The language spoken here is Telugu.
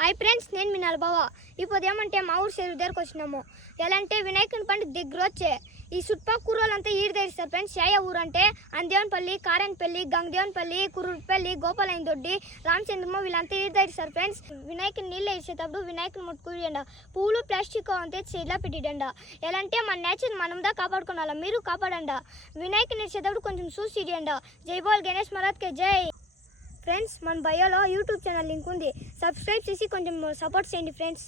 హాయ్ ఫ్రెండ్స్, నేను మీ నలబావ. ఇప్పుడు ఏమంటే మా ఊరు చెరువు దగ్గరకు వచ్చినాము. ఎలా అంటే వినాయకుని పండుగ దగ్గర వచ్చే ఈ చుట్టుపక్కల ఊరోళ్ళంతా ఈడు తెరిస్తారు ఫ్రెండ్స్. ఏ ఊరు అంటే అందేవనపల్లి, కారెన్పల్లి, గంగదేవనపల్లి, కురుపల్లి, గోపాలైన దొడ్డి, రామచంద్రమ్మ వీళ్ళంతా ఈడు తెరిస్తారు ఫ్రెండ్స్. వినాయకుని నీళ్ళు వేసేటప్పుడు వినాయకుని ముట్టుకుడియండ పూలు ప్లాస్టిక్ అంతే చెట్లా పెట్టిడండ. ఎలా అంటే మన నేచర్ మనదా కాపాడుకోవాలా, మీరు కాపాడండ. వినాయకుని వేసేటప్పుడు కొంచెం చూసి ఇడియండ. జై బోల్ గణేష్ మహారాజ్కి జై. ఫ్రెండ్స్, మన బయోలో యూట్యూబ్ ఛానల్ లింక్ ఉంది, సబ్స్క్రైబ్ చేసి కొంచెం సపోర్ట్ చేయండి ఫ్రెండ్స్.